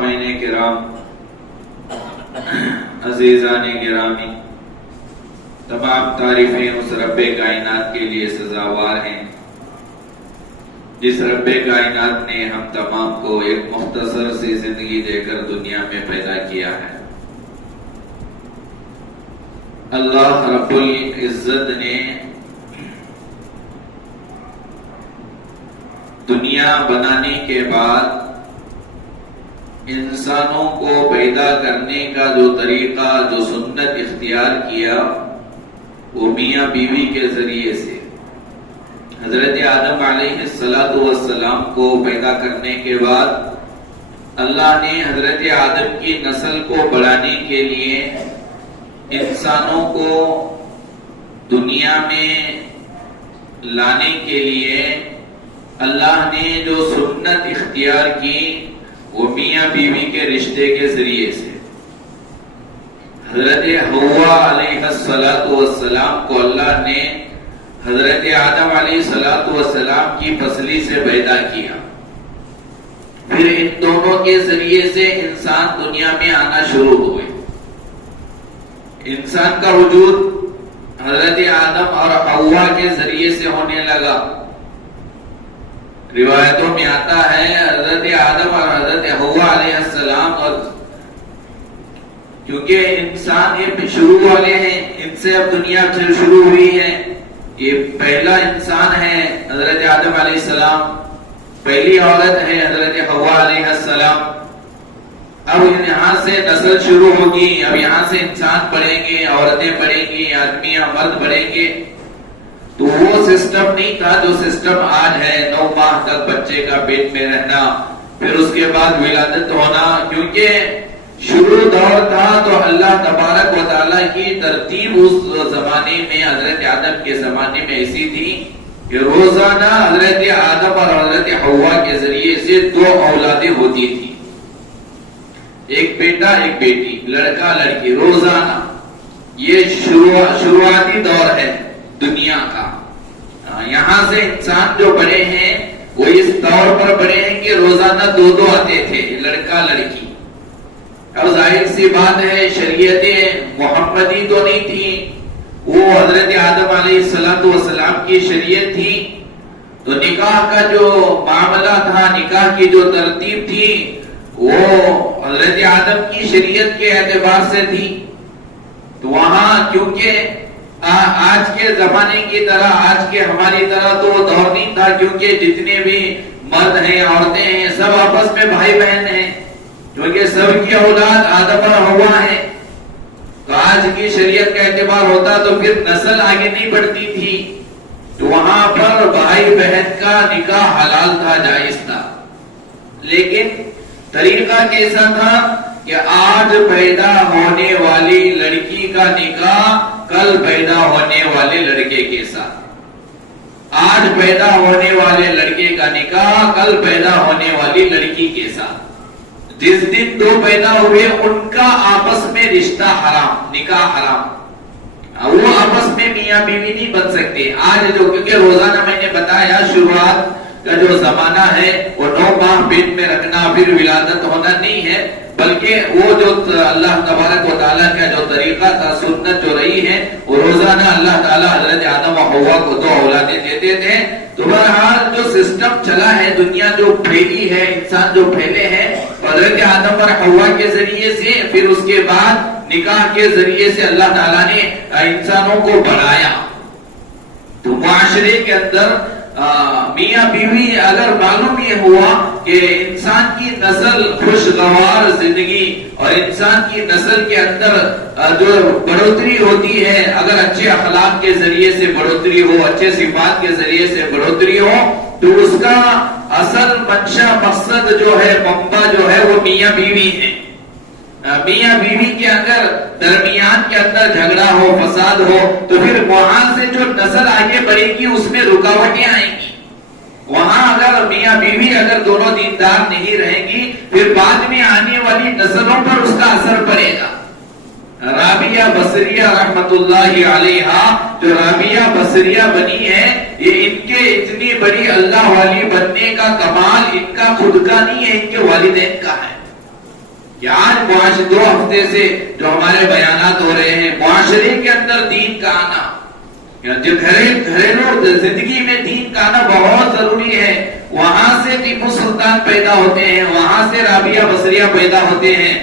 سامعین کرام، عزیزان گرامی، تمام تعریفیں اس رب کائنات کے لیے سزاوار ہیں جس رب کائنات نے ہم تمام کو ایک مختصر سی زندگی دے کر دنیا میں پیدا کیا ہے۔ اللہ رب العزت نے دنیا بنانے کے بعد انسانوں کو پیدا کرنے کا جو طریقہ، جو سنت اختیار کیا، وہ میاں بیوی کے ذریعے سے حضرت آدم علیہ السلام کو پیدا کرنے کے بعد اللہ نے حضرت آدم کی نسل کو بڑھانے کے لیے انسانوں کو دنیا میں لانے کے لیے اللہ نے جو سنت اختیار کی وہ میاں بیوی کے رشتے کے ذریعے سے حضرت حوا علیہ السلام کو اللہ نے حضرت آدم علیہ السلام کی پسلی سے پیدا کیا۔ پھر ان دونوں کے ذریعے سے انسان دنیا میں آنا شروع ہوئے۔ انسان کا وجود حضرت آدم اور حوا کے ذریعے سے ہونے لگا۔ روایتوں میں آتا ہے حضرت آدم اور حضرت حوا علیہ السلام، اور کیونکہ انسان یہ شروع والے ہیں، ان سے اب دنیا شروع ہوئی ہے، یہ پہلا انسان ہے حضرت آدم علیہ السلام، پہلی عورت ہے حضرت حوا علیہ السلام۔ اب یہاں سے نسل شروع ہوگی، اب یہاں سے انسان بڑھیں گے، عورتیں بڑھیں گی، آدمی مرد بڑھیں گے۔ تو وہ سسٹم نہیں تھا جو سسٹم آج ہے، 9 ماہ تک بچے کا پیٹ میں رہنا، پھر اس کے بعد ولادت ہونا، کیونکہ شروع دور تھا تو اللہ تبارک و تعالیٰ کی ترتیب اس زمانے میں، حضرت آدم کے زمانے میں ایسی تھی کہ روزانہ حضرت آدم اور حضرت حوا کے ذریعے سے 2 اولادیں ہوتی تھی، ایک بیٹا ایک بیٹی، لڑکا لڑکی، روزانہ۔ یہ شروعاتی دور ہے دنیا کا۔ یہاں سے انسان جو بڑے ہیں وہ اس طور پر بڑے ہیں کہ روزانہ 2 آتے تھے، لڑکا لڑکی۔ اب ظاہر سی بات ہے شریعت محمدی تو نہیں تھی، وہ حضرت آدم علیہ السلام کی شریعت تھی، تو نکاح کا جو معاملہ تھا، نکاح کی جو ترتیب تھی وہ حضرت آدم کی شریعت کے اعتبار سے تھی۔ تو وہاں کیونکہ آج کے زمانے کی طرح، آج کے ہماری طرح تو دور نہیں تھا، کیونکہ جتنے بھی مرد ہیں، عورتیں ہیں، سب آپس میں بھائی بہن ہیں، کیونکہ سب کی اولاد آدم اور حوا ہے۔ تو آج کی شریعت کا اعتبار ہوتا تو پھر نسل آگے نہیں بڑھتی تھی، تو وہاں پر بھائی بہن کا نکاح حلال تھا، جائز تھا۔ لیکن طریقہ کیسا تھا کہ آج پیدا ہونے والی لڑکی کا نکاح کل پیدا ہونے والے لڑکے کے ساتھ، آج پیدا ہونے والے لڑکے کا نکاح کل پیدا ہونے والی لڑکی کے ساتھ۔ جس دن 2 پیدا ہوئے ان کا آپس میں رشتہ حرام، نکاح حرام، وہ آپس میں میاں بیوی نہیں بن سکتے۔ آج جو، کیونکہ روزانہ میں نے بتایا شروعات کا جو زمانہ ہے وہ 9 ماہ پیٹ میں رکھنا، پھر ولادت ہونا نہیں ہے، بلکہ وہ جو اللہ تبارک و تعالیٰ کا جو طریقہ تھا، سنت جو رہی ہے، وہ روزانہ اللہ تعالیٰ حضرت آدم و حوا کو 2 اولادیں دیتے تھے۔ تو بہرحال جو سسٹم چلا ہے، دنیا جو پھیلی ہے، انسان جو پھیلے ہیں، حضرت آدم اور حوا کے ذریعے سے، پھر اس کے بعد نکاح کے ذریعے سے اللہ تعالیٰ نے انسانوں کو بڑھایا۔ تو معاشرے کے اندر میاں بیوی اگر معلوم یہ ہوا کہ انسان کی نسل خوشگوار زندگی اور انسان کی نسل کے اندر جو بڑھوتری ہوتی ہے، اگر اچھے اخلاق کے ذریعے سے بڑھوتری ہو، اچھے صفات کے ذریعے سے بڑھوتری ہو، تو اس کا اصل منشا، مقصد جو ہے، منبع جو ہے، وہ میاں بیوی ہے۔ میاں بیوی کے اگر درمیان کے اندر جھگڑا ہو، فساد ہو، تو پھر وہاں سے جو نسل آگے بڑھے گی اس میں رکاوٹیں آئیں گی۔ وہاں اگر میاں بیوی اگر دونوں دیندار نہیں رہیں گی، پھر بعد میں آنے والی نسلوں پر اس کا اثر پڑے گا۔ رابعہ بصریہ رحمت اللہ علیہا، جو رابعہ بصریہ بنی ہے، یہ ان کے اتنی بڑی اللہ والی بننے کا کمال ان کا خود کا نہیں ہے، ان کے والدین کا ہے۔ کہ آج 2 ہفتے سے جو ہمارے بیانات ہو رہے ہیں، معاشرے کے اندر دین کا آنا، جو گھریلو زندگی میں دین کا آنا بہت ضروری ہے. وہاں سے ٹیپو سلطان پیدا ہوتے ہیں، وہاں سے رابعہ بصریہ پیدا ہوتے ہیں.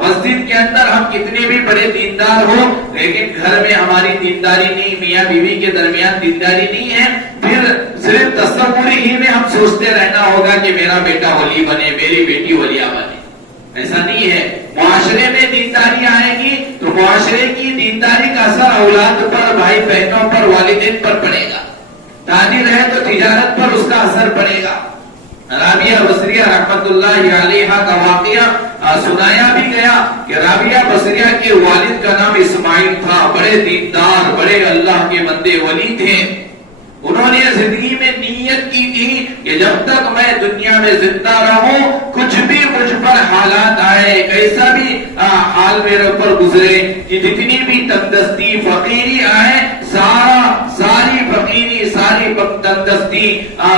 مسجد کے اندر ہم کتنے بھی بڑے دیندار ہو، لیکن گھر میں ہماری دینداری نہیں، میاں بیوی کے درمیان دینداری نہیں ہے، پھر صرف تصور ہی میں ہم سوچتے رہنا ہوگا کہ میرا بیٹا ولی بنے، میری بیٹی ولیہ بنے. ایسا نہیں ہے. معاشرے میں دینداری آئے گی تو معاشرے کی دینداری کا اثر اولاد پر، بھائی بہنوں پر، والدین پر پڑے گا. تاجر ہے تو تجارت پر اس کا اثر پڑے گا. رابعہ بصریہ رحمت اللہ علیہا کا واقعہ سنایا بھی گیا کہ رابعہ بصریہ کے والد کا نام اسماعیل تھا، بڑے دیندار، بڑے اللہ کے بندے ولی تھے. انہوں نے زندگی میں نیت کی تھی کہ جب تک میں دنیا میں زندہ رہوں، کچھ بھی مجھ پر حالات آئے، کیسا بھی حال میرے اوپر گزرے، کہ جتنی بھی تندرستی فقیری آئے، ساری فقیری، ساری تندرستی،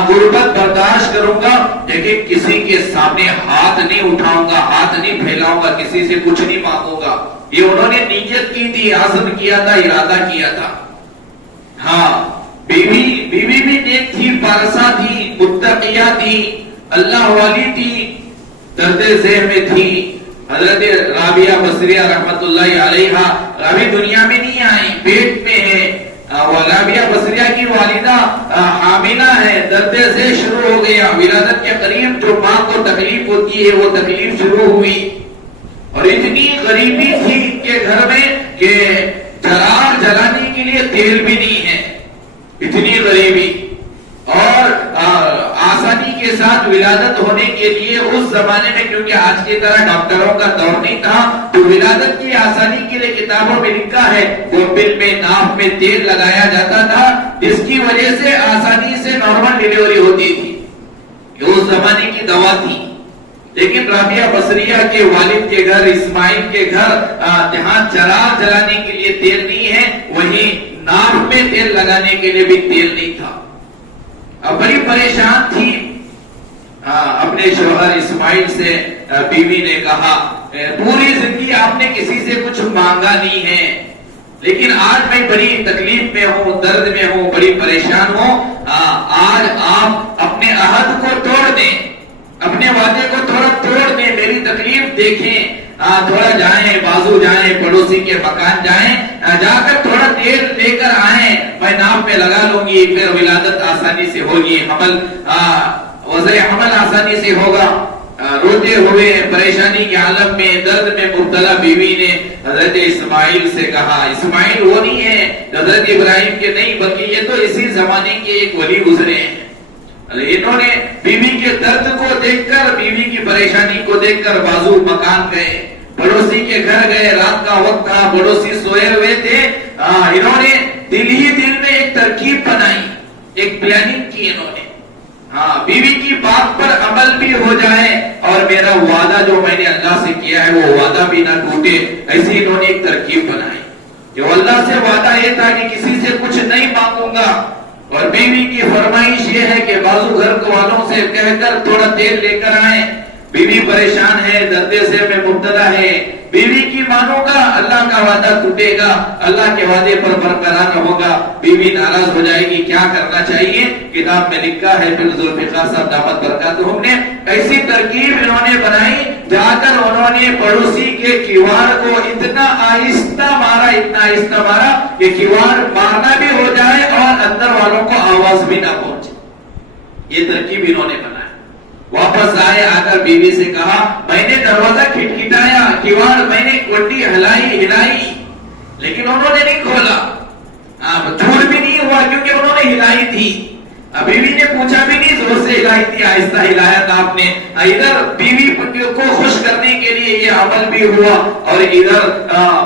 غربت برداشت کروں گا، لیکن کسی کے سامنے ہاتھ نہیں اٹھاؤں گا، ہاتھ نہیں پھیلاؤں گا، کسی سے کچھ نہیں مانگوں گا. یہ انہوں نے نیت کی تھی، عزم کیا تھا، ارادہ کیا تھا. ہاں، بیوی بھی نیک تھی، پارسا تھی، متقیہ تھی، اللہ والی تھی، درد ذہن میں تھی. حضرت رابعہ بصریہ رحمت اللہ علیہا ابھی دنیا میں نہیں آئی، پیٹ میں ہے. رابعہ بصریہ کی والدہ حاملہ ہے، درد ذہن شروع ہو گیا. ولادت کے قریب جو ماں کو تکلیف ہوتی ہے وہ تکلیف شروع ہوئی، اور اتنی غریبی تھی ان کے گھر میں کہ چراغ جلانے کے لیے تیل بھی نہیں ہے، اتنی غریبی. اور آسانی کے ساتھ ولادت ہونے کے لیے اس زمانے میں، کیونکہ آج کی طرح ڈاکٹروں کا دور نہیں تھا، تو ولادت کی آسانی کے لیے کتابوں میں لکھا ہے بوتل میں، ناف میں تیل لگایا جاتا تھا، جس کی وجہ سے آسانی سے نارمل ڈیلیوری ہوتی تھی. یہ اس زمانے کی دوا تھی. لیکن رابعہ بصریہ کے والد کے گھر، اسماعیل کے گھر، جہاں چراغ جلانے کے لیے تیل نہیں ہے، وہیں ناف میں تیل لگانے کے لیے بھی تیل نہیں تھا. اب بڑی پریشان تھی. اپنے شوہر اسماعیل سے بیوی نے کہا، پوری زندگی آپ نے کسی سے کچھ مانگا نہیں ہے، لیکن آج میں بڑی تکلیف میں ہوں، درد میں ہوں، بڑی پریشان ہوں. آج آپ اپنے عہد کو توڑ دیں، اپنے وعدے کو تھوڑا توڑ دیں، میری تکلیف دیکھیں. تھوڑا جائیں، بازو جائیں، پڑوسی کے مکان جائیں، جا کر تھوڑا تیل لے کر آئیں، میں ناف میں لگا لوں گی، پھر ولادت آسانی سے ہوگی، وضع حمل آسانی سے ہوگا. روتے ہوئے پریشانی کے عالم میں، درد میں مبتلا بیوی نے حضرت اسماعیل سے کہا. اسماعیل وہ نہیں ہے حضرت ابراہیم کے، نہیں، بلکہ یہ تو اسی زمانے کے ایک ولی گزرے ہیں. انہوں نے بیوی کے درد کو دیکھ کر، بیوی کی پریشانی کو دیکھ کر بازو مکان گئے، پڑوسی کے گھر گئے. رات کا وقت تھا، پڑوسی سوئے ہوئے تھے. انہوں نے دل ہی دل میں ایک ترکیب بنائی، ایک پلاننگ کی انہوں نے. بیوی کی بات پر عمل بھی ہو جائے اور میرا وعدہ جو میں نے اللہ سے کیا ہے وہ وعدہ بھی نہ ٹوٹے. ایسی انہوں نے ایک ترکیب بنائی. جو اللہ سے وعدہ یہ تھا کہ کسی سے کچھ نہیں مانگوں گا، اور بیوی کی فرمائش یہ ہے کہ بازو گھر والوں سے کہہ کر تھوڑا تیل لے کر آئیں. بیوی پریشان ہے، درد ذہن میں مبتلا ہے. بیوی کی مانو گا، اللہ کا وعدہ ٹوٹے گا، اللہ کے وعدے پر برقرار رہو گا، بیوی ناراض ہو جائے گی. کیا کرنا چاہیے؟ کتاب میں لکھا ہے ذوالفقار صاحب دامت برکاتہم نے ایسی ترکیب انہوں نے بنائی. جا کر انہوں نے پڑوسی کے کیوار کو اتنا آہستہ مارا، اتنا آہستہ مارا کہ کیوار مارنا بھی ہو جائے اور اندر والوں کو آواز بھی نہ پہنچے. یہ ترکیب انہوں نے بنائی. واپس آئے، آ کر بیوی سے کہا، میں نے دروازہ کھٹکھٹایا، کیوار میں نے کوٹی ہلائی، لیکن انہوں نے نہیں کھولا. جھوٹ بھی نہیں ہوا کیونکہ انہوں نے ہلائی تھی. بیوی نے پوچھا بھی نہیں، زور سے ہلائی تھی، آہستہ ہلایا تھا آپ نے. ادھر بیوی کو خوش کرنے کے لیے یہ عمل بھی ہوا، اور ادھر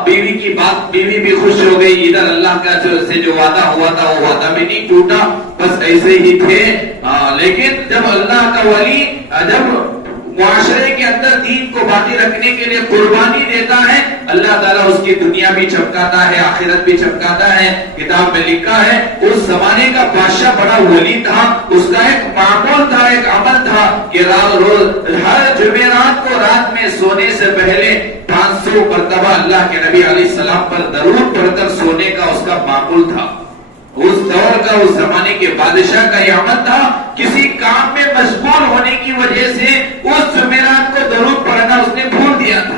بیوی کی بات، بیوی بھی خوش ہو گئی. ادھر اللہ کا جو وعدہ ہوا تھا وہ وعدہ بھی نہیں ٹوٹا. بس ایسے ہی تھے. لیکن جب اللہ کا ولی جب معاشرے کے اندر دین کو باقی رکھنے کے لیے قربانی دیتا ہے، اللہ تعالیٰ اس کی دنیا بھی چمکاتا ہے، آخرت بھی چمکاتا ہے. کتاب میں لکھا ہے اس زمانے کا بادشاہ بڑا ولی تھا. اس کا ایک معمول تھا، ایک عمل تھا کہ روز ہر جمعرات کو رات میں سونے سے پہلے 500 مرتبہ اللہ کے نبی علیہ السلام پر درود پڑھ کر سونے کا اس کا معمول تھا. اس دور کا، اس زمانے کے بادشاہ کا یہ عمل تھا. کسی کام میں مشغول ہونے کی وجہ سے اس جمعرات کو درود پڑھنا اس نے بھول دیا تھا.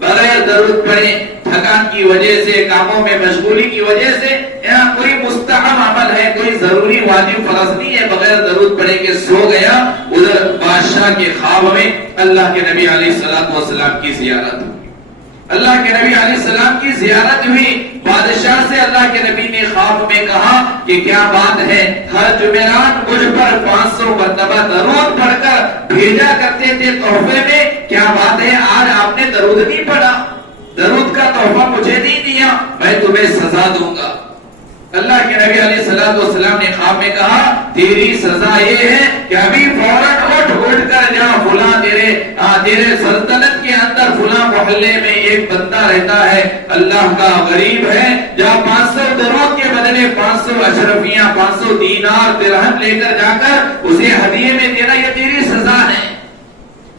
بغیر درود پڑھے، تھکان کی وجہ سے، کاموں میں مشغولی کی وجہ سے، یہاں کوئی مستحب عمل ہے، کوئی ضروری واجب فرض نہیں ہے، بغیر درود پڑھے کے سو گیا. ادھر بادشاہ کے خواب میں اللہ کے نبی علیہ السلام کی زیارت، اللہ کے نبی علیہ السلام کی زیارت ہوئی. بادشاہ سے اللہ کے نبی نے خواب میں کہا کہ کیا بات ہے، ہر جمعرات مجھ پر 500 مرتبہ درود پڑھ کر بھیجا کرتے تھے تحفے میں، کیا بات ہے آج آپ نے درود نہیں پڑھا، درود کا تحفہ مجھے نہیں دیا، میں تمہیں سزا دوں گا. اللہ کے نبی علیہ السلام نے خواب میں کہا تیری سزا یہ ہے کہ ابھی فوراً اٹھ کر جا، فلاں تیرے سلطنت کے اندر فلاں محلے میں ایک بندہ رہتا ہے، اللہ کا غریب ہے، جا 500 درود کے بدلے 500 اشرفیاں، 500 دینار درہم لے کر جا کر اسے ہدیے میں دینا، یہ تیری سزا ہے.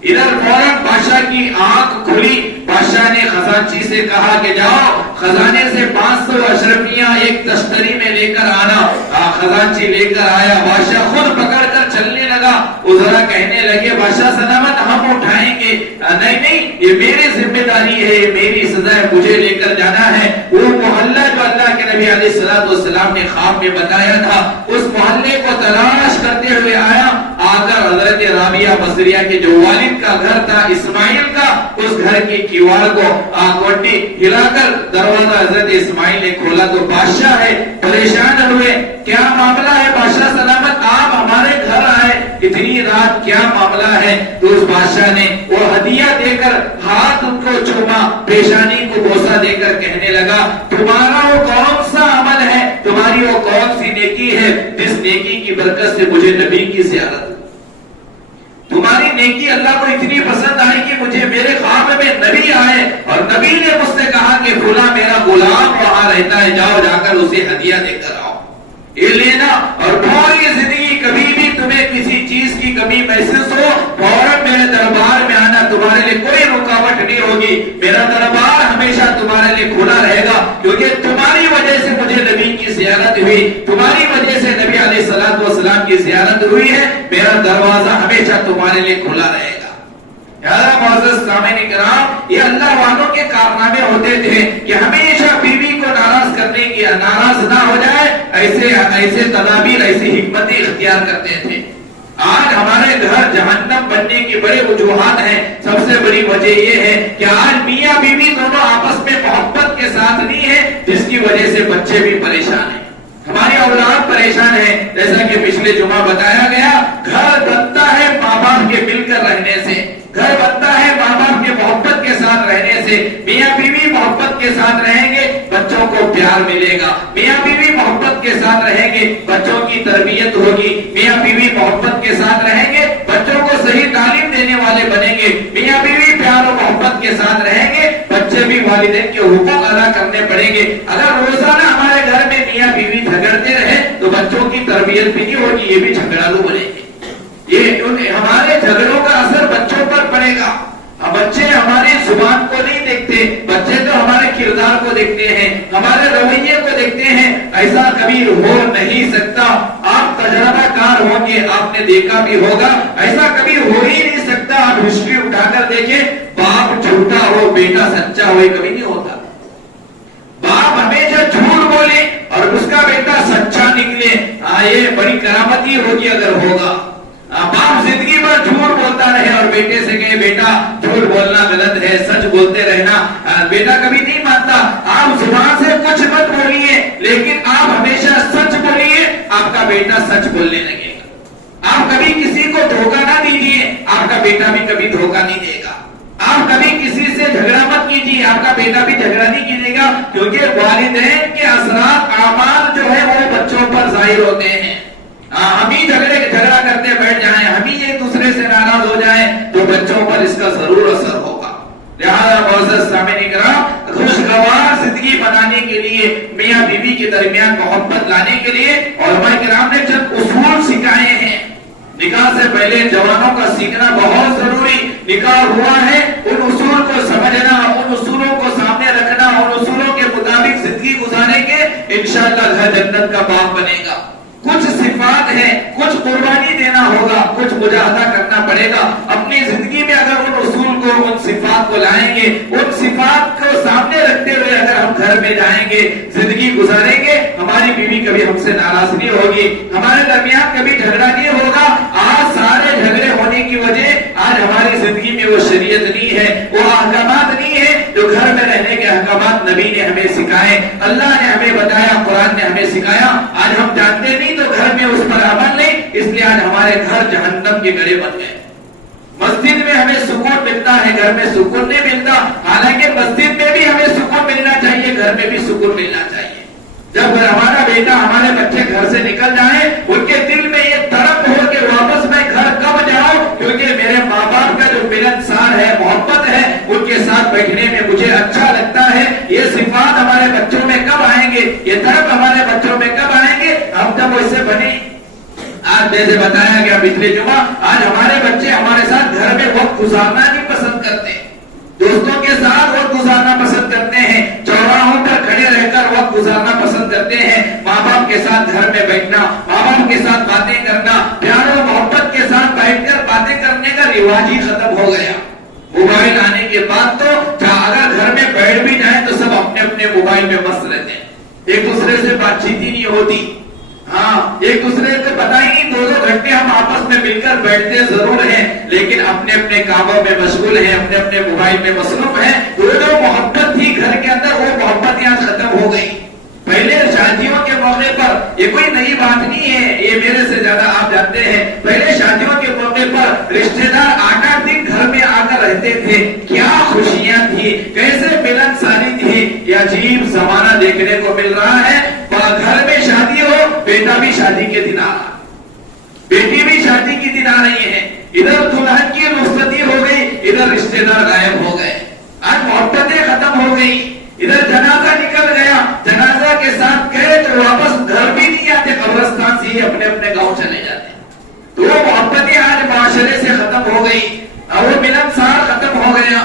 ادھر فوراً بادشاہ کی آنکھ کھلی. بادشاہ نے خزانچی سے کہا کہ جاؤ خزانے سے 500 اشرفیاں ایک تشتری میں لے کر آنا. خزانچی لے کر آیا. بادشاہ خود پکڑ کر چلنے لگا. ذرا کہنے لگے بادشاہ سلامت ہم اٹھائیں گے. نہیں یہ میری ذمہ داری ہے، یہ میری سزا ہے، مجھے لے کر جانا ہے. وہ محلہ جو اللہ کے نبی علیہ السلام نے خواب میں بتایا تھا، اس محلے کو تلاش کرتے ہوئے آیا. آ کر حضرت رابعہ بصریہ کے جو والد کا گھر تھا اسماعیل کا، اس گھر کی کیوار کو کوٹی ہلا کر دروازہ حضرت اسماعیل نے کھولا تو بادشاہ ہے، پریشان ہوئے. کیا معاملہ ہے بادشاہ سلامت، آپ ہمارے گھر آئے اتنی رات، کیا معاملہ ہے؟ تو اس بادشاہ نے وہ ہدیہ دے کر ہاتھ ان کو چوما، پیشانی کو بوسہ دے کر کہنے لگا تمہارا وہ کون سا عمل ہے، تمہاری وہ کون سی نیکی ہے جس نیکی کی برکت سے مجھے نبی کی زیارت، تمہاری نیکی اللہ کو اتنی پسند آئی کہ مجھے میرے خواب میں نبی آئے اور نبی نے مجھ سے کہا کہ فلاں میرا غلام وہاں رہتا ہے، جاؤ جا کر اسے ہدیہ دے کر آؤ. یہ لینا اور پوری زندگی کبھی بھی تمہیں کسی چیز کی کمی محسوس ہو فوراً میرے دربار میں آنا، تمہارے لیے کوئی رکاوٹ نہیں ہوگی. میرا دربار ہمیشہ تمہارے لیے کھلا رہے گا کیونکہ تمہاری وجہ سے مجھے نبی کی زیارت ہوئی، تمہاری وجہ سے نبی علیہ السلام کی زیارت ہوئی ہے. میرا دروازہ ہمیشہ تمہارے لیے کھلا رہے گا. معزز سامعین کرام، یہ اللہ والوں کے کارنامے ہوتے تھے کہ ہمیشہ بیوی کو ناراض کرنے کی، ناراض نہ ہو جائے ایسے تدابیر، ایسی حکمتیں اختیار کرتے تھے. آج ہمارے گھر جہنم بننے کی بڑے وجوہات ہیں. سب سے بڑی وجہ یہ ہے کہ آج میاں بیوی دونوں آپس میں محبت کے ساتھ نہیں ہے، جس کی وجہ سے بچے بھی پریشان ہیں، ہماری اولاد پریشان ہے. جیسا کہ پچھلے جمعہ بتایا گیا، گھر بنتا ہے ماں باپ کے مل کر رہنے سے، گھر بنتا ہے ماں باپ کے محبت کے ساتھ رہنے سے. میاں بیوی محبت کے ساتھ رہیں گے بچوں کو پیار ملے گا، میاں بیوی محبت کے ساتھ رہیں گے بچوں کی تربیت ہوگی، میاں بیوی محبت کے ساتھ رہیں گے بچوں کو صحیح تعلیم دینے والے بنیں گے، میاں بیوی پیار و محبت کے ساتھ رہیں گے بچے بھی والدین کے حقوق ادا کرنے پڑیں گے. اگر روزانہ ہمارے گھر میں میاں بیوی جھگڑتے رہے تو بچوں کی تربیت بھی نہیں ہوگی، یہ بھی جھگڑالو بنے گے. یہ ہمارے جھگڑوں کا اثر بچوں پر پڑے گا. بچے ہماری زبان کو نہیں دیکھتے، بچے تو ہمارے کردار کو دیکھتے ہیں، ہمارے رویے کو دیکھتے ہیں. ایسا کبھی ہو نہیں سکتا. آپ تجربہ کار ہوں گے، آپ نے دیکھا بھی ہوگا، ایسا کبھی ہو ہی نہیں سکتا. آپ ہسٹری اٹھا کر دیکھیں، باپ جھوٹا ہو بیٹا سچا ہوئے کبھی نہیں ہوتا. باپ ہمیشہ جھوٹ بولے اور اس کا بیٹا سچا نکلے، یہ بڑی کرامت ہی ہوگی اگر ہوگا. باپ زندگی بھر جھوٹ بولتا رہے اور بیٹے سے کہے بیٹا جھوٹ بولنا غلط ہے، سچ بولتے رہنا، بیٹا کبھی نہیں مانتا. آپ زبان سے کچھ مت بولیے لیکن آپ ہمیشہ سچ بولیے، آپ کا بیٹا سچ بولنے لگے گا. آپ کبھی کسی کو دھوکہ نہ دیجیے، آپ کا بیٹا بھی کبھی دھوکہ نہیں دے گا. آپ کبھی کسی سے جھگڑا مت کیجیے، آپ کا بیٹا بھی جھگڑا نہیں کیجیے گا. کیونکہ والدین کے اثرات اعمال جو ہے وہ بچوں پر ظاہر ہوتے ہیں. ہم ہی جھگڑا کرتے بیٹھ جائیں، ہم ہی ایک دوسرے سے ناراض ہو جائیں تو بچوں پر اس کا ضرور اثر ہوگا. لہذا معزز سامعین کرام، خوشگوار زندگی بنانے کے لیے، میاں بیوی کے درمیان محبت لانے کے لیے علماء کرام نے چند اصول سکھائے ہیں. نکاح سے پہلے جوانوں کا سیکھنا بہت ضروری. نکاح ہوا ہے ان اصول کو سمجھنا، ان اصولوں کو سامنے رکھنا، ان اصولوں کے مطابق زندگی گزاریں گے، انشاءاللہ گھر جنت کا باغ بنے گا۔ کچھ صفات ہیں، کچھ قربانی دینا ہوگا، کچھ مجاہدہ کرنا پڑے گا اپنی زندگی میں۔ اگر ان اصول کو، ان صفات کو لائیں گے، ان صفات کو سامنے رکھتے ہوئے اگر ہم گھر میں جائیں گے، زندگی گزاریں گے، ہماری بیوی کبھی ہم سے ناراض نہیں ہوگی، ہمارے درمیان کبھی جھگڑا نہیں ہوگا۔ آج سارے جھگڑے ہونے کی وجہ آج ہماری زندگی میں وہ شریعت نہیں ہے، وہ احکامات نہیں ہے جو گھر میں رہنے کے احکامات نبی نے ہمیں سکھائے، اللہ نے ہمیں بتایا، قرآن نے ہمیں سکھایا۔ آج ہم جانتے نہیں تو گھر میں اس پر عمل نہیں، اس لیے آج ہمارے گھر جہنم کے گڑھے بن گئے۔ مسجد میں ہمیں سکون ملتا ہے، گھر میں سکون نہیں ملتا، حالانکہ مسجد میں بھی ہمیں سکون ملنا چاہیے، گھر میں بھی سکون ملنا چاہیے۔ جب ہمارا بیٹا، ہمارے بچے گھر سے نکل جائیں، ان کے دل میں یہ تڑپ ہو کہ واپس میں گھر کب جاؤں، کیونکہ میرے ماں باپ کا جو ملنسار ہے، محبت ہے، ان کے ساتھ بیٹھنے میں مجھے اچھا لگتا ہے۔ یہ صفات ہمارے بچوں میں کب آئیں گے، یہ تڑپ ہمارے بچوں میں کب آئیں گے، ہم جب اس سے بنے۔ آج جیسے بتایا گیا پچھلے جمعہ، آج ہمارے بچے ہمارے ساتھ گھر میں وقت گزارنا نہیں پسند کرتے، دوستوں کے ساتھ وقت گزارنا پسند کرتے ہیں، چوراہوں پر کھڑے رہ کر وقت گزارنا پسند کرتے ہیں۔ ماں باپ کے ساتھ گھر میں بیٹھنا، ماں باپ کے ساتھ باتیں کرنا، پیار و محبت کے ساتھ بیٹھ کر باتیں کرنے کا رواج ہی ختم ہو گیا۔ موبائل آنے کے بعد تو اگر گھر میں بیٹھ بھی جائیں تو سب اپنے اپنے موبائل میں مست رہتے ہیں، ایک دوسرے سے بات چیت ہی نہیں ہوتی۔ ہاں، ایک دوسرے سے پتہ ہی نہیں، 2-2 گھنٹے ہم آپس میں مل کر بیٹھتے ضرور ہیں، لیکن اپنے اپنے کاموں میں مشغول ہیں، اپنے اپنے موبائل میں مصروف ہیں۔ وہ جو محبت تھی گھر کے اندر، وہ محبت یہاں ختم ہو گئی۔ پہلے شادیوں کے موقع پر، یہ کوئی نئی بات نہیں ہے، یہ میرے سے زیادہ آپ جانتے ہیں، پہلے شادیوں کے موقع پر رشتے دار 8-8 دن گھر میں آ کر رہتے تھے، کیا خوشیاں تھی، کیسے ملن ساری تھی۔ یہ عجیب زمانہ دیکھنے کو مل رہا ہے، گھر میں شادی ہو، بیٹا بھی شادی کے دن آ رہا، بیٹی بھی شادی کے دن آ رہی ہے، ادھر دلہن کی رخصتی ہو گئی، ادھر رشتے دار غائب ہو گئے، آج محبتیں ختم ہو گئی۔ ادھر جنازہ نکل گیا، جنازہ کے ساتھ گئے تو واپس گھر بھی نہیں آتے، قبرستان سے ہی اپنے اپنے گاؤں چلے جاتے۔ تو وہ محبتیں آج معاشرے سے ختم ہو گئی، وہ ملنسار ختم ہو گیا۔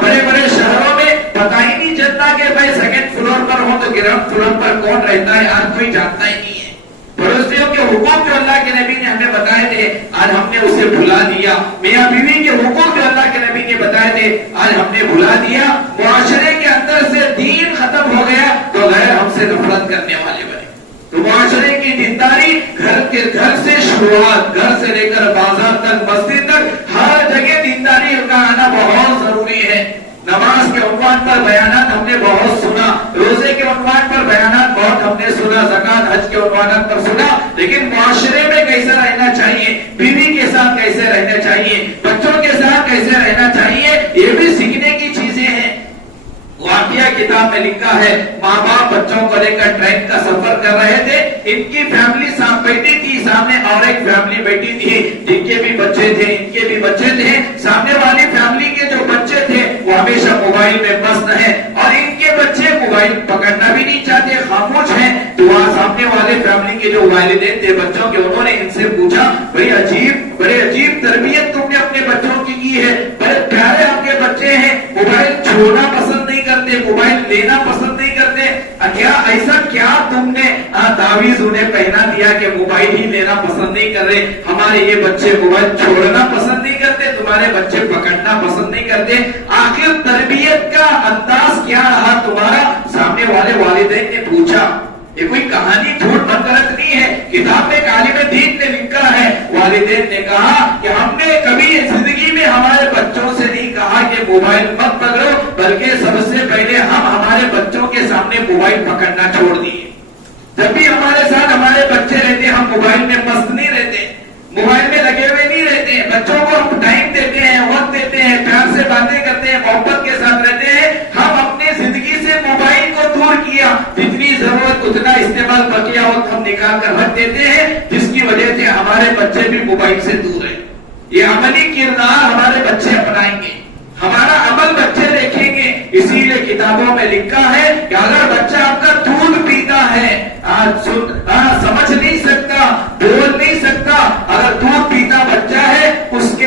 بڑے بڑے شہروں میں پتہ ہی نہیں چلتا کہ بھائی سیکنڈ فلور پر ہو تو گراؤنڈ فلور پر کون رہتا ہے، آج کوئی جانتا ہی نہیں ہے۔ پڑوسیوں کے حقوق جو اللہ کے نبی نے ہمیں بتائے تھے، آج ہم نے اسے بھلا دیا۔ میاں بیوی کے حقوق جو اللہ کے نبی نے بتائے تھے، آج ہم نے بھلا دیا۔ معاشرے کے اندر سے دین ختم ہو گیا تو غیر ہم سے نفرت کرنے والے بنے۔ تو معاشرے کی دینداری گھر سے شروعات، گھر سے لے کر بازار تک، مسجد تک، ہر جگہ دینداری کا آنا بہت ضروری ہے۔ نماز کے عنوان پر بیانات ہم نے بہت سنا، روزے کے عنوان پر بیانات بہت ہم نے سنا، زکات حج کے عنوانات پر سنا، لیکن معاشرے میں کیسے رہنا چاہیے، بیوی کے ساتھ کیسے رہنا چاہیے، بچوں کے ساتھ کیسے رہنا چاہیے، یہ بھی سیکھنے کی چیزیں ہیں۔ واقعہ کتاب میں لکھا ہے، ماں باپ بچوں کو لے کر ٹرین کا سفر کر رہے تھے، ان کی فیملی بیٹھی تھی، سامنے اور ایک فیملی بیٹھی تھی جن کے بھی بچے تھے، ان کے بھی بچے تھے۔ سامنے والی فیملی کے جو بچے تھے وہ ہمیشہ موبائل میں مست ہیں، اور ان کے بچے موبائل پکڑنا بھی نہیں چاہتے، خاموش ہیں۔ تو وہاں سامنے والے فیملی کے جو والدین تھے بچوں کے، انہوں نے ان سے پوچھا، بڑے عجیب تربیت تم نے اپنے بچوں کی ہے، بڑے پیارے آپ کے بچے ہیں، موبائل چھوڑنا پسند نہیں کرتے، موبائل لینا پسند نہیں کرتے، کیا ایسا کیا تم نے تعویذ انہیں پہنا دیا کہ موبائل ہی لینا پسند نہیں کر رہے؟ ہمارے یہ بچے موبائل چھوڑنا پسند نہیں کرتے، تمہارے بچے پکڑنا پسند نہیں کرتے، آخر تربیت کا انداز کیا رہا تمہارا؟ سامنے والے والدین نے پوچھا۔ یہ کوئی کہانی جھوٹ غلط نہیں ہے، کتاب میں عالم دین نے لکھا ہے، والدین نے کہا کہ ہم نے کبھی زندگی میں ہمارے بچوں سے نہیں کہا کہ موبائل مت پکڑو، بلکہ سب سے پہلے ہم ہمارے بچوں کے سامنے موبائل پکڑنا چھوڑ دیے۔ جب بھی ہمارے ساتھ ہمارے بچے رہتے، ہم موبائل میں مست نہیں رہتے، موبائل میں لگے ہوئے نہیں رہتے، بچوں کو ہم ٹائم دیتے ہیں، وقت دیتے ہیں، پیار سے باتیں کرتے ہیں، محبت کے ساتھ رہتے ہیں۔ ہم اپنے زندگی سے موبائل کو دور کیا، جتنی ضرورت اتنا استعمال، بقیہ وقت ہم نکال کر رکھ دیتے ہیں، جس کی وجہ سے ہمارے بچے بھی موبائل سے دور ہیں۔ یہ عملی کردار ہمارے بچے اپنائیں گے، ہمارا عمل بچے دیکھیں گے۔ اسی لیے کتابوں میں لکھا ہے کہ اگر بچہ آپ کا دودھ پیتا ہے، سمجھ نہیں سکتا، بول نہیں سکتا، اگر دودھ پیتا بچہ ہے، اس کے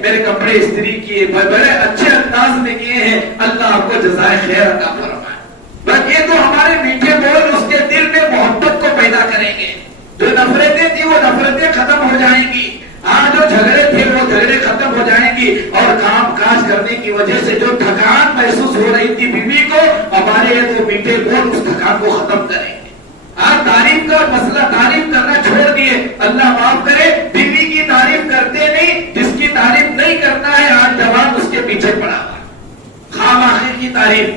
میرے کپڑے استری کیے، بڑے اچھے انداز میں کیے ہیں، اللہ آپ کو جزائے خیر عطا فرمائے۔ بس یہ تو ہمارے میٹھے بول اس کے دل میں محبت کو پیدا کریں گے، جو نفرتیں تھی وہ نفرتیں ختم ہو جائیں گی، جو جھگڑے تھے وہ جھگڑے ختم ہو جائیں گی، اور کام کاج کرنے کی وجہ سے جو تھکان محسوس ہو رہی تھی بیوی کو، ہمارے یہ تو میٹھے بول اس تھکان کو ختم کریں گے۔ آپ تعریف کا مسئلہ تعریف کرنا چھوڑ دیے، اللہ معاف کرے، بیوی کی تعریف کرتے نہیں، جس کی تعریف نہیں کرتا ہے آج جوان اس کے پیچھے پڑا ہوا، خام آخر کی تعریف،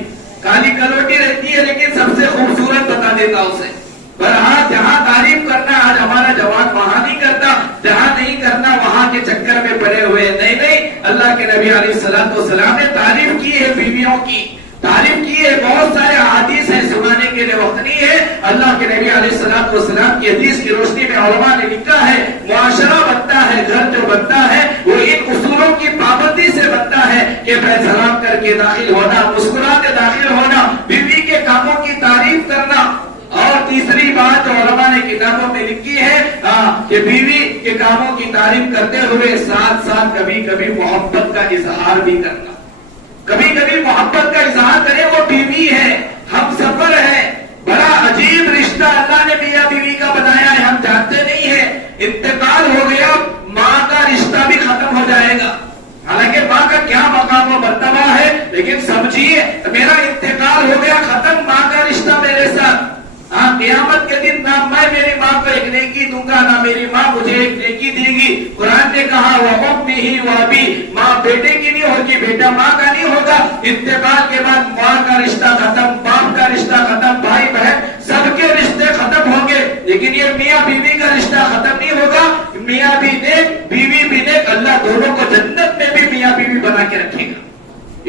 کالی کلوٹی رہتی ہے لیکن سب سے خوبصورت بتا دیتا اسے، پر آج جہاں تعریف کرنا آج ہمارا جوان وہاں نہیں کرتا، جہاں نہیں کرنا وہاں کے چکر میں پڑے ہوئے۔ نہیں، اللہ کے نبی علیہ الصلوۃ والسلام نے تعریف کی ہے بیویوں کی، تعریف کی ہے، بہت سارے حدیث ہیں، سنانے کے لیے وقت نہیں ہے۔ اللہ کے نبی علیہ الصلوۃ والسلام کی حدیث کی روشنی میں علماء نے لکھا ہے، معاشرہ بنتا ہے، گھر جو بنتا ہے وہ ان اصولوں کی پابندی سے بنتا ہے کہ سلام کر کے داخل ہونا، مسکراتے داخل ہونا، بیوی کے کاموں کی تعریف کرنا، اور تیسری بات جو علماء نے کتابوں میں لکھی ہے کہ بیوی کے کاموں کی تعریف کرتے ہوئے ساتھ ساتھ کبھی کبھی محبت کا اظہار بھی کرنا، کبھی کبھی محبت کا اظہار کرے، وہ بیوی ہے، ہم سفر ہے، بڑا عجیب رشتہ اللہ نے میاں بیوی کا بنایا ہے، ہم جانتے نہیں ہیں، انتقال ہو گیا ماں کا رشتہ بھی ختم ہو جائے گا، حالانکہ ماں کا کیا مقام و مرتبہ ہے، لیکن سمجھیے میرا انتقال ہو گیا، ختم ماں کا رشتہ میرے ساتھ، قیامت کے دن نہ میں میری ماں کو ایک نیکی دوں گا، نہ میری ماں مجھے ایک نیکی دے گی۔ قرآن نے کہا وَأُمِّهِ وَأَبِيهِ، ماں بیٹے کی نہیں ہوگی، بیٹا ماں کا نہیں ہوگا، انتقال کے بعد ماں کا رشتہ ختم، باپ کا رشتہ ختم، بھائی بہن سب کے رشتے ختم ہوں گے، لیکن یہ میاں بیوی کا رشتہ ختم نہیں ہوگا، میاں بھی نیک بیوی بھی نیک، اللہ دونوں کو جنت میں بھی میاں بیوی بنا کے رکھے گا۔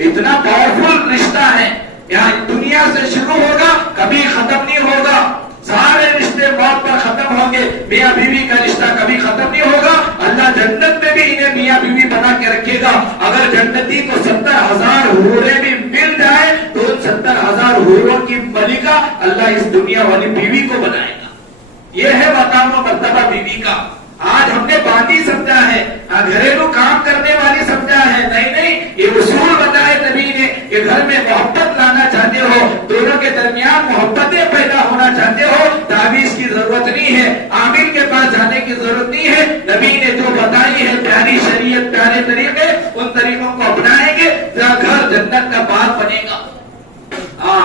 اتنا پاورفل رشتہ ہے، یہاں دنیا سے شروع ہوگا کبھی ختم نہیں ہوگا، سارے رشتے موت پر ختم ہوں گے، میاں بیوی کا رشتہ کبھی ختم نہیں ہوگا، اللہ جنت میں بھی انہیں میاں بیوی بنا کے رکھے گا۔ اگر جنتی کو 70,000 حوریں بھی مل جائے تو ان 70,000 حوروں کی ملکہ اللہ اس دنیا والی بیوی کو بنائے گا۔ یہ ہے مقام و مرتبہ بیوی کا۔ آج ہم نے باندھی سمجھا ہے، گھریلو کام کرنے والی سمجھا ہے، نہیں، یہ اصول بتائے نبی نے کہ گھر میں محبت لانا چاہتے ہو، دونوں کے درمیان محبتیں پیدا ہونا چاہتے ہو، تعویذ کی ضرورت نہیں ہے، عامل کے پاس جانے کی ضرورت نہیں ہے، نبی نے جو بتائی ہے پیاری شریعت، پیارے طریقے، ان طریقوں کو اپنائیں گے، گھر جنت کا باغ بنے گا۔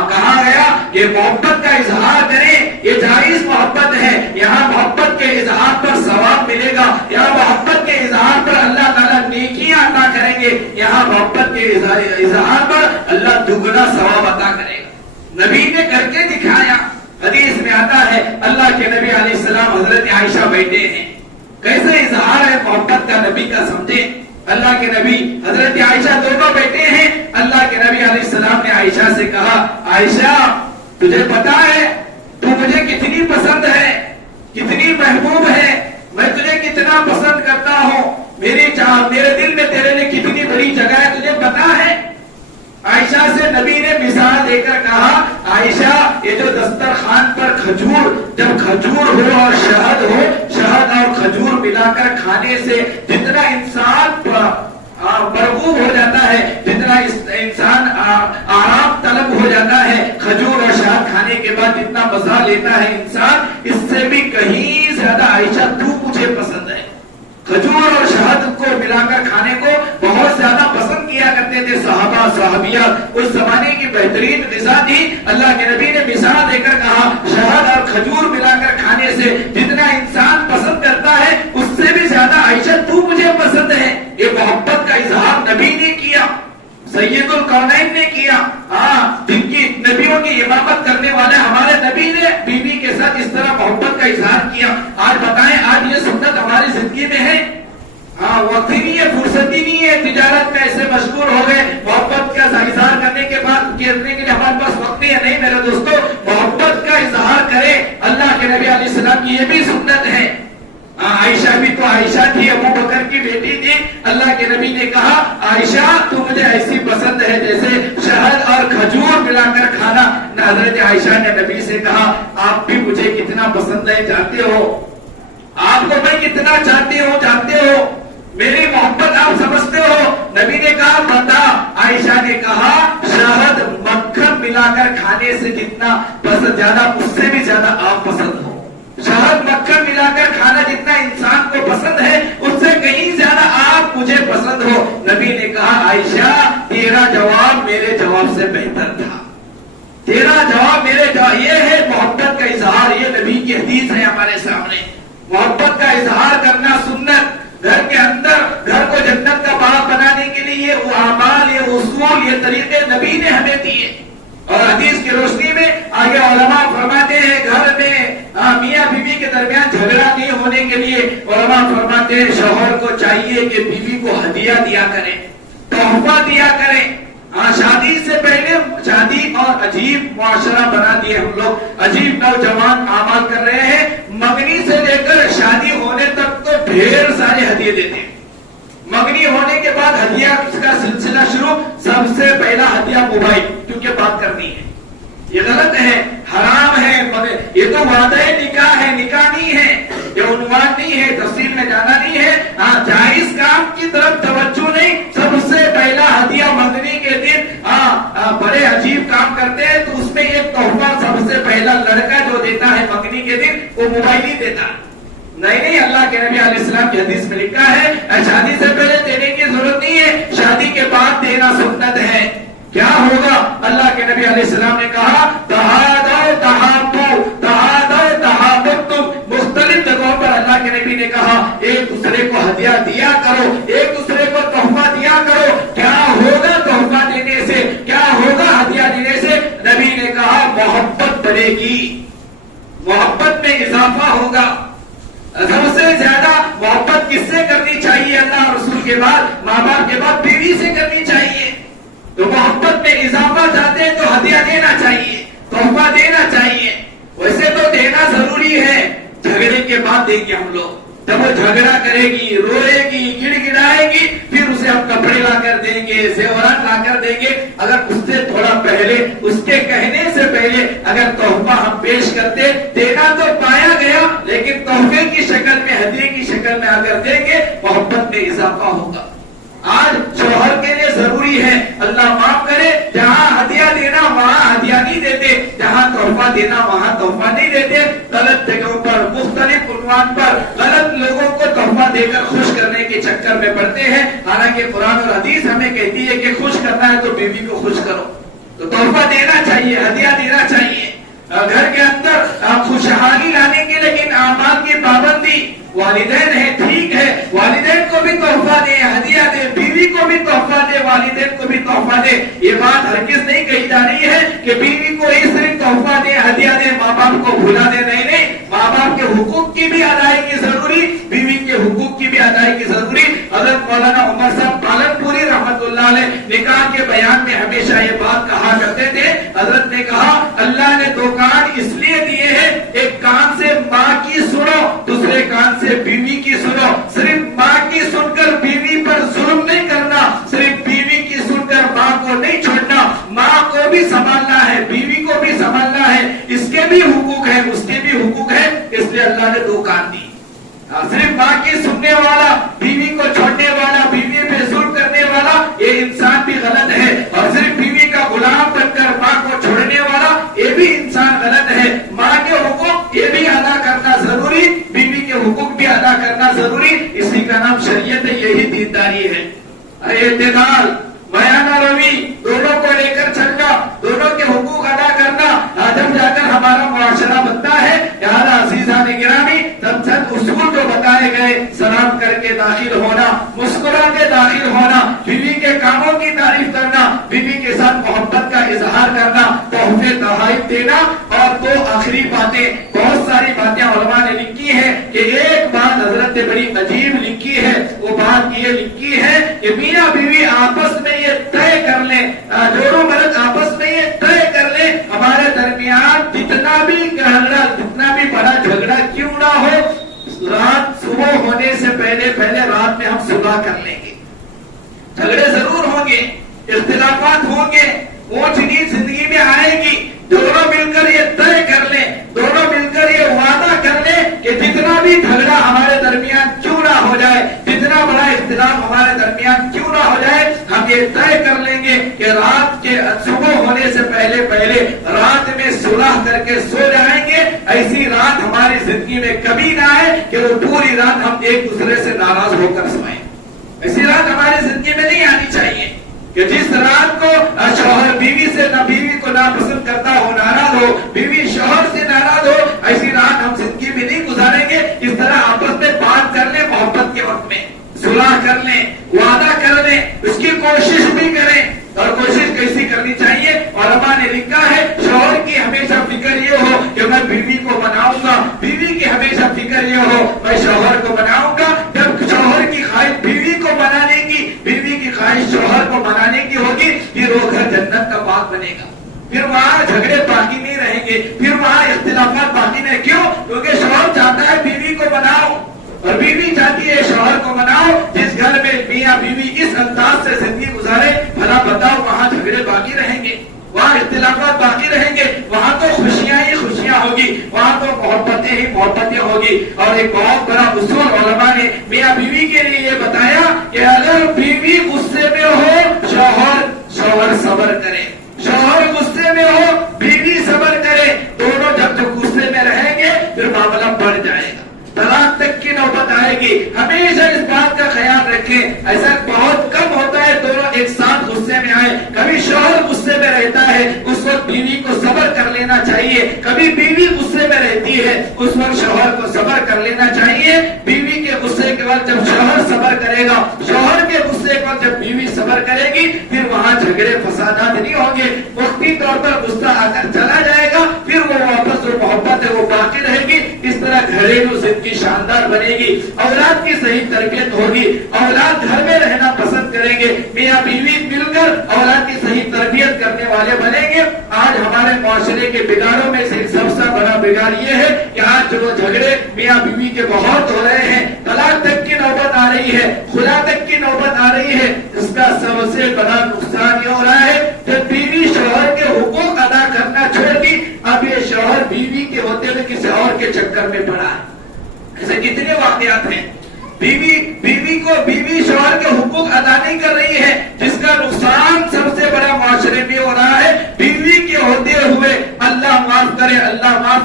کہا گیا کہ محبت کا اظہار کریں، یہ جائز محبت ہے، یہاں محبت کے اظہار پر ثواب ملے گا، یہاں محبت کے اظہار پر اللہ تعالیٰ نیکیاں عطا کریں گے، یہاں محبت کے اظہار پر اللہ دگنا ثواب عطا کرے گا۔ نبی نے کر کے دکھایا، حدیث میں آتا ہے اللہ کے نبی علیہ السلام حضرت عائشہ بیٹے ہیں، کیسے اظہار ہے محبت کا نبی کا سمجھے۔ اللہ کے نبی حضرت عائشہ دونوں بیٹے ہیں، اللہ کے نبی علیہ السلام نے عائشہ سے کہا عائشہ تجھے پتا ہے تو مجھے کتنی پسند ہے، کتنی محبوب ہے، میں تجھے کتنا پسند کرتا ہوں، میرے دل میں تیرے لیے کتنی بڑی جگہ ہے، تجھے پتا ہے۔ عائشہ سے نبی نے مثال دے کر کہا عائشہ یہ جو دسترخوان پر کھجور، جب کھجور ہو اور شہد ہو، شہد اور کھجور ملا کر کھانے سے جتنا انسان مرغوب ہو جاتا ہے، جتنا انسان آرام طلب ہو جاتا ہے، کھجور اور شہد کھانے کے بعد جتنا مزہ لیتا ہے انسان، اس سے بھی کہیں زیادہ عائشہ تو مجھے پسند ہے۔ کھجور اور شہد کو ملا کر کھانے کو بہت زیادہ پسند کیا کرتے تھے صحابہ صحابیات، اس زمانے کی بہترین غذا تھی۔ اللہ کے نبی نے مثال دے کر کہا شہد اور کھجور ملا کر کھانے سے جتنا انسان پسند کرتا ہے اس سے بھی زیادہ عائشہ تو مجھے پسند ہے۔ یہ محبت کا اظہار نبی نے کیا، سید القونین نے کیا، جن کی نبیوں کی امامت کرنے والے ہمارے نبی نے بیوی کے ساتھ اس طرح محبت کا اظہار کیا۔ آج بتائیں آج یہ سنت ہماری زندگی میں ہے؟ وقت ہی نہیں ہے، فرصتی نہیں ہے، تجارت میں ایسے مشغول ہو گئے، محبت کا اظہار کرنے کے بعد کرنے کے لیے ہمارے پاس وقت نہیں ہے۔ نہیں میرے دوستو، محبت کا اظہار کرے، اللہ کے نبی علیہ السلام کی یہ بھی سنت ہے۔ عائشہ بھی تو عائشہ تھی، ابو بکر کی بیٹی تھی، اللہ کے نبی نے کہا عائشہ تو مجھے ایسی پسند ہے جیسے شہد اور کھجور ملا کر کھانا۔ حضرت عائشہ نے نبی سے کہا آپ بھی مجھے کتنا پسند ہے جانتے ہو، آپ کو میں کتنا چاہتی ہوں جانتے ہو، میری محبت آپ سمجھ نبی نے کہا بتا. عائشہ نے کہا شہد مکھن ملا کر کھانے سے جتنا پسند زیادہ اس سے بھی زیادہ آپ پسند ہو. شہد مکھن ملا کر کھانا جتنا انسان کو پسند ہے اس سے کہیں زیادہ آپ مجھے پسند ہو. نبی نے کہا عائشہ تیرا جواب میرے جواب سے بہتر تھا. تیرا جواب میرے جواب. یہ ہے محبت کا اظہار. یہ نبی کی حدیث ہے ہمارے سامنے. محبت کا اظہار کرنا سنت. گھر کے اندر گھر کو جنت کا باغ بنانے کے لیے وہ اعمال یہ اصول یہ طریقے نبی نے ہمیں دیے. اور حدیث کی روشنی میں آگے علماء فرماتے ہیں گھر میں میاں بیوی کے درمیان جھگڑا نہیں ہونے کے لیے علماء فرماتے ہیں شوہر کو چاہیے کہ بیوی کو ہدیہ دیا کرے, تحفہ دیا کرے. شادی سے پہلے شادی اور عجیب معاشرہ بنا دیے ہم لوگ. عجیب نوجوان اعمال کر رہے ہیں. منگنی سے لے کر شادی ہونے تک تو ڈھیر سارے ہدیے دیتے ہیں. منگنی ہونے کے بعد ہدیہ کا سلسلہ شروع. سب سے پہلا ہدیہ موبائل, کیونکہ بات کرنی ہے. یہ غلط ہے, حرام ہے. یہ تو وعدہ نکاح ہے, نکاح نہیں ہے, یہ عنوان نہیں ہے, تفصیل میں جانا نہیں ہے. جائز کام کی طرف توجہ نہیں. سب سے پہلا ہدیہ منگنی کے دن بڑے عجیب کام کرتے ہیں تو اس میں ایک تحفہ سب سے پہلا لڑکا جو دیتا ہے منگنی کے دن وہ موبائل ہی دیتا ہے. نہیں, اللہ کے نبی علیہ السلام کی حدیث میں لکھا ہے شادی سے پہلے دینے کی ضرورت نہیں ہے, شادی کے بعد دینا سنت ہے. کیا ہوگا؟ اللہ کے نبی علیہ السلام نے کہا تہادو تحابو تہادو تحاببتم. مختلف جگہوں پر اللہ کے نبی نے کہا ایک دوسرے کو ہدیہ دیا کرو, ایک دوسرے کو تحفہ دیا کرو. کیا ہوگا تحفہ دینے سے, کیا ہوگا ہدیہ دینے سے؟ نبی نے کہا محبت بڑھے گی, محبت میں اضافہ ہوگا. سب سے زیادہ محبت کس سے کرنی چاہیے؟ اللہ رسول کے بعد, ماں باپ کے بعد بیوی سے کرنی چاہیے. تو محبت میں اضافہ چاہتے ہیں تو ہدیہ دینا چاہیے, تحفہ دینا چاہیے. ویسے تو دینا ضروری ہے, جھگڑے کے بعد دیں گے ہم لوگ. جب وہ جھگڑا کرے گی, روئے گی, گڑ گڑائے گی, پھر اسے ہم کپڑے لا کر دیں گے, زیورات لا کر دیں گے. اگر اس سے تھوڑا پہلے, اس کے کہنے سے پہلے اگر تحفہ ہم پیش کرتے, دینا تو پایا گیا لیکن تحفے کی شکل میں, ہدیے کی شکل میں اگر دیں گے محبت میں اضافہ ہوگا. آج شوہر کے لیے ضروری ہے, اللہ معاف کرے, جہاں ہدیہ دینا وہاں ہدیہ نہیں دیتے, جہاں تحفہ دینا وہاں تحفہ نہیں دیتے. غلط جگہوں پر, مختلف عنوان پر غلط لوگوں کو تحفہ دے کر خوش کرنے کے چکر میں پڑتے ہیں. حالانکہ قرآن اور حدیث ہمیں کہتی ہے کہ خوش کرنا ہے تو بیوی کو خوش کرو. تو تحفہ دینا چاہیے, ہدیہ دینا چاہیے. گھر کے اندر خوشحالی لانے کے لیکن اعمال کی پابندی. والدین ہے, ٹھیک ہے, والدین کو بھی تحفہ دے, ہدیہ دے, بیوی کو بھی تحفہ دے, والدین کو بھی تحفہ دے. یہ بات ہرگز نہیں کہی جا رہی ہے کہ بیوی کو ہی صرف تحفہ دے, ہدیہ دے, ماں باپ کو بھلا دے. نہیں, ماں باپ کے حقوق کی بھی ادائیگی ضروری, بیوی کے حقوق کی بھی ادائیگی ضروری. حضرت مولانا عمر صاحب پالن پوری رحمت اللہ علیہ نکاح کے بیان میں ہمیشہ یہ بات کہا کرتے تھے. حضرت نے کہا اللہ نے دو کان اس لیے دیے ہیں, ایک کان سے ماں کی سنو, دوسرے کان سے بیوی کی سنو. صرف ماں کی سن کر بیوی پر ظلم نہیں کرنا, صرف بیوی کی سن کر ماں کو نہیں چھوڑنا. ماں کو بھی سنبھالنا ہے, بیوی کو بھی سنبھالنا ہے, اس کے بھی حقوق ہیں, اس کے بھی حقوق ہیں. اس لیے اللہ نے دو کان دی. صرف ماں کی سننے والا, بیوی کو چھوڑنے والا, بیوی پہ ظلم کرنے والا, یہ انسان بھی غلط ہے. اور صرف بیوی کا غلام بن کر ماں کو چھوڑنے والا, یہ بھی انسان غلط ہے. ماں کے حقوق یہ بھی ادا کرنا ضروری, بیوی کے حقوق بھی ادا کرنا ضروری. اسی کا نام شریعت ہے, یہی دینداری ہے. اعتدال, بیان روی, دونوں کو لے کر چلنا, دونوں کے حقوق ادا کرنا, جب جا کر ہمارا معاشرہ بنتا ہے. لہٰذا عزیزان گرامی, تب چند اصول جو بتائے گئے, سلام کر کے داخل ہونا, مسکرا کے داخل ہونا, بیوی کے کاموں کی تعریف کرنا, بیوی کے ساتھ محبت کا اظہار کرنا, تحفے تحائف دینا. اور دو آخری باتیں, بہت ساری باتیں علماء نے لکھی ہیں کہ ایک بات حضرت نے بڑی عجیب لکھی ہے. وہ بات یہ لکھی ہے کہ میاں بیوی آپس میں یہ طے کر لیں, دونوں مرد آپس میں یہ طے کر لیں, ہمارے درمیان جتنا بھی جھگڑا, جتنا بھی بڑا جھگڑا کیوں نہ ہو, رات صبح ہونے سے پہلے رات میں ہم صلح کر لیں گے. جھگڑے ضرور ہوں گے, اختلافات ہوں گے, اونچ نیچ زندگی میں آئے گی. دونوں مل کر یہ طے کر لیں, دونوں مل کر یہ وعدہ کر لیں کہ جتنا بھی جھگڑا ہمارے درمیان کیوں نہ ہو جائے, جتنا بڑا اختلاف ہمارے درمیان کیوں نہ ہو جائے، ہم یہ طے کر لیں گے کہ رات کے صبح ہونے سے پہلے رات میں صلح کر کے سو جائیں گے۔ ایسی رات ہماری زندگی میں کبھی نہ آئے کہ وہ پوری رات ہم ایک دوسرے سے ناراض ہو کر سوئیں۔ ایسی رات ہماری زندگی میں نہیں آنی چاہیے کہ جس رات کو شوہر بیوی سے نہ بیوی کو ناپسند کرتا ہو، ناراض ہو، بیوی شوہر سے ناراض ہو، ایسی رات ہم زندگی میں نہیں گزاریں گے۔ اس طرح آپس میں بات کر لیں، محبت کے وقت میں صلح کر لیں، وعدہ کر لیں، اس کی کوشش بھی کریں۔ اور کوشش کیسی کرنی چاہیے؟ علماء نے لکھا ہے شوہر کی ہمیشہ فکر یہ ہو کہ میں بیوی کو مناؤں گا، بیوی کی ہمیشہ فکر یہ ہو میں شوہر کو مناؤں گا۔ جب شوہر کی خواہش بیوی کو منانے کی، بیوی کی خواہش شوہر کو منانے کی ہوگی، پھر وہ گھر جنت کا باغ بنے گا۔ پھر وہاں جھگڑے باقی نہیں رہیں گے، پھر وہاں اختلافات باقی نہیں۔ کیوں؟ کیونکہ شوہر چاہتا ہے بیوی کو مناؤ اور بیوی چاہتی ہے شوہر کو مناؤ۔ جس گھر میں میاں بیوی اس انداز سے زندگی گزارے، بھلا بتاؤ وہاں جھگڑے باقی رہیں گے، وہاں اختلافات باقی رہیں گے، وہاں تو خوشیاں ہی خوشیاں ہوگی، وہاں تو محبتیں ہی محبتیں ہوگی۔ اور ایک بہت بڑا اصول علماء نے میاں بیوی کے لیے یہ بتایا کہ اگر بیوی غصے میں ہو، شوہر صبر کرے، شوہر غصے میں ہو، بیوی صبر کرے، دونوں جب غصے میں رہیں گے پھر معاملہ بڑھ جائے گا، طلاق تک کی نوبت آئے گی۔ ہمیشہ اس بات کا خیال رکھیں، ایسا بہت کم ہوتا ہے دونوں ایک ساتھ غصے میں آئے۔ کبھی شوہر غصے میں رہتا ہے، اس وقت بیوی کو صبر کر لینا چاہیے، کبھی بیوی غصے میں رہتی ہے، اس وقت شوہر کو صبر کر لینا چاہیے۔ بیوی کے غصے کے وقت جب شوہر صبر کرے گا، شوہر کے غصے کے وقت جب بیوی صبر کرے گی، پھر وہاں جھگڑے فسادات نہیں ہوں گے۔ وقتی طور پر غصہ آ کر چلا جائے گا، پھر وہ واپس جو محبت ہے وہ باقی رہے گی۔ اس طرح گھریلو زندگی شاندار بنے گی، اولاد کی صحیح تربیت ہوگی، اولاد گھر میں رہنا پسند کریں گے، میاں بیوی مل کر اولاد کی صحیح تربیت کرنے والے بنیں گے۔ آج ہمارے معاشرے کے بگاڑوں میں سے سب سے بڑا بگاڑ یہ ہے کہ آج جو جھگڑے میاں بیوی کے بہت ہو رہے ہیں، طلاق تک کی نوبت آ رہی ہے، خلا تک کی نوبت آ رہی ہے۔ اس کا سب سے بڑا نقصان یہ ہو رہا ہے کہ بیوی شوہر کے حقوق ادا کرنا چھوڑ دی، اب یہ شوہر بیوی کے ہوتے ہوئے کسی اور کے چکر میں پڑا ہے۔ ایسے کتنے واقعات ہیں، بیوی شوہر کے حقوق ادا نہیں کر رہی ہے، جس کا نقصان سب سے بڑا معاشرے میں ہو رہا ہے۔ بیوی کے ہوتے ہوئے اللہ معاف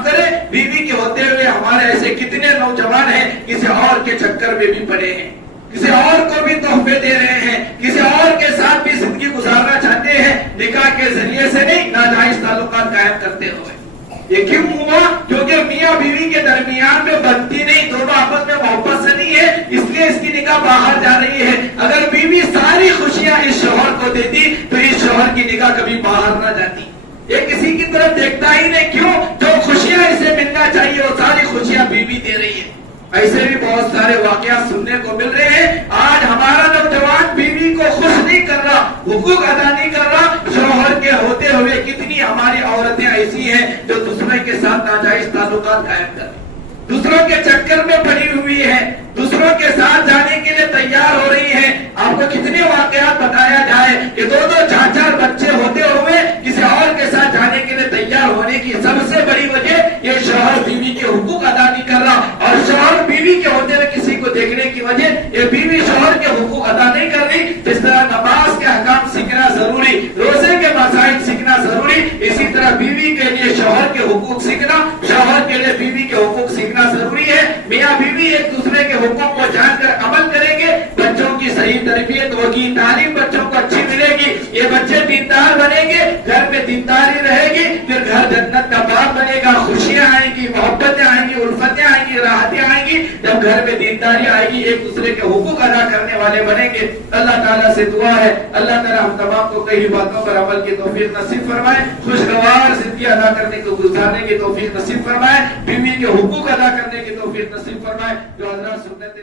کرے، بیوی کے ہوتے ہوئے ہمارے ایسے کتنے نوجوان ہیں کسی اور کے چکر میں بھی پڑے ہیں، کسی اور کو بھی تحفے دے رہے ہیں، کسی اور کے ساتھ بھی زندگی گزارنا چاہتے ہیں، نکاح کے ذریعے سے نہیں، ناجائز تعلقات قائم کرتے ہوئے۔ یہ کیوں ہوا؟ کیونکہ میاں بیوی کے درمیان میں بنتی نہیں، دونوں آپس میں محبت سے نہیں ہے، اس لیے اس کی نگاہ باہر جا رہی ہے۔ اگر بیوی ساری خوشیاں اس شوہر کو دیتی تو اس شوہر کی نگاہ کبھی باہر نہ جاتی، یہ کسی کی طرف دیکھتا ہی نہیں۔ کیوں؟ جو خوشیاں اسے ملنا چاہیے وہ ساری خوشیاں بیوی دے رہی ہے۔ ایسے بھی بہت سارے واقعات سننے کو مل رہے ہیں۔ آج ہمارا نوجوان بیوی کو خوش نہیں کر رہا، حقوق ادا نہیں کر رہا، شوہر کے ہوتے ہوئے کتنی ہماری عورتیں ایسی ہیں جو دوسرے کے ساتھ ناجائز تعلقات قائم کر، دوسروں کے چکر میں پڑی ہوئی ہے، دوسروں کے ساتھ جانے کے لیے تیار ہو رہی ہے۔ آپ کو کتنے واقعات بتایا جائے کہ دو چار بچے ہوتے ہوئے کسی اور کے ساتھ جانے کے لیے تیار ہونے کی سب سے بڑی وجہ یہ شوہر بیوی کے حقوق ادا نہیں کر رہا، اور شوہر بیوی کے ہوتے ہوئے کسی کو دیکھنے کی وجہ یہ بیوی شوہر کے حقوق ادا نہیں کر رہی۔ جس طرح نماز کے احکام سیکھنا ضروری، روزے کے مسائل سیکھنا ضروری، اسی طرح بیوی کے لیے شوہر کے حقوق سیکھنا، شوہر کے لیے بیوی کے حقوق سیکھنا ضروری ہے۔ میاں بیوی ایک دوسرے کے حقوق کو جان کر عمل کریں گے، بچوں کی صحیح تربیت ہوگی، تعلیم بچوں کو اچھی ملے گی، یہ بچے دیندار بنیں گے، گھر میں دینداری رہے گی، پھر گھر جنت کا باغ بنے گا، خوشیاں آئیں گی، محبتیں آئیں گی، الفتیں آئیں گی، راحتیں آئیں گی۔ جب گھر میں دینداری آئے گی، ایک دوسرے کے حقوق ادا کرنے والے بنیں گے۔ اللہ تعالیٰ سے دعا ہے اللہ تعالیٰ ہم تمام کو کئی باتوں پر عمل کی توفیق نصیب فرمائے، خوشگوار زندگی ادا کرنے کو گزارنے کی توفیق نصیب فرمائے، بیوی کے حقوق ادا کرنے کی توفیق نصیب فرمائے۔ جو حضرات سنت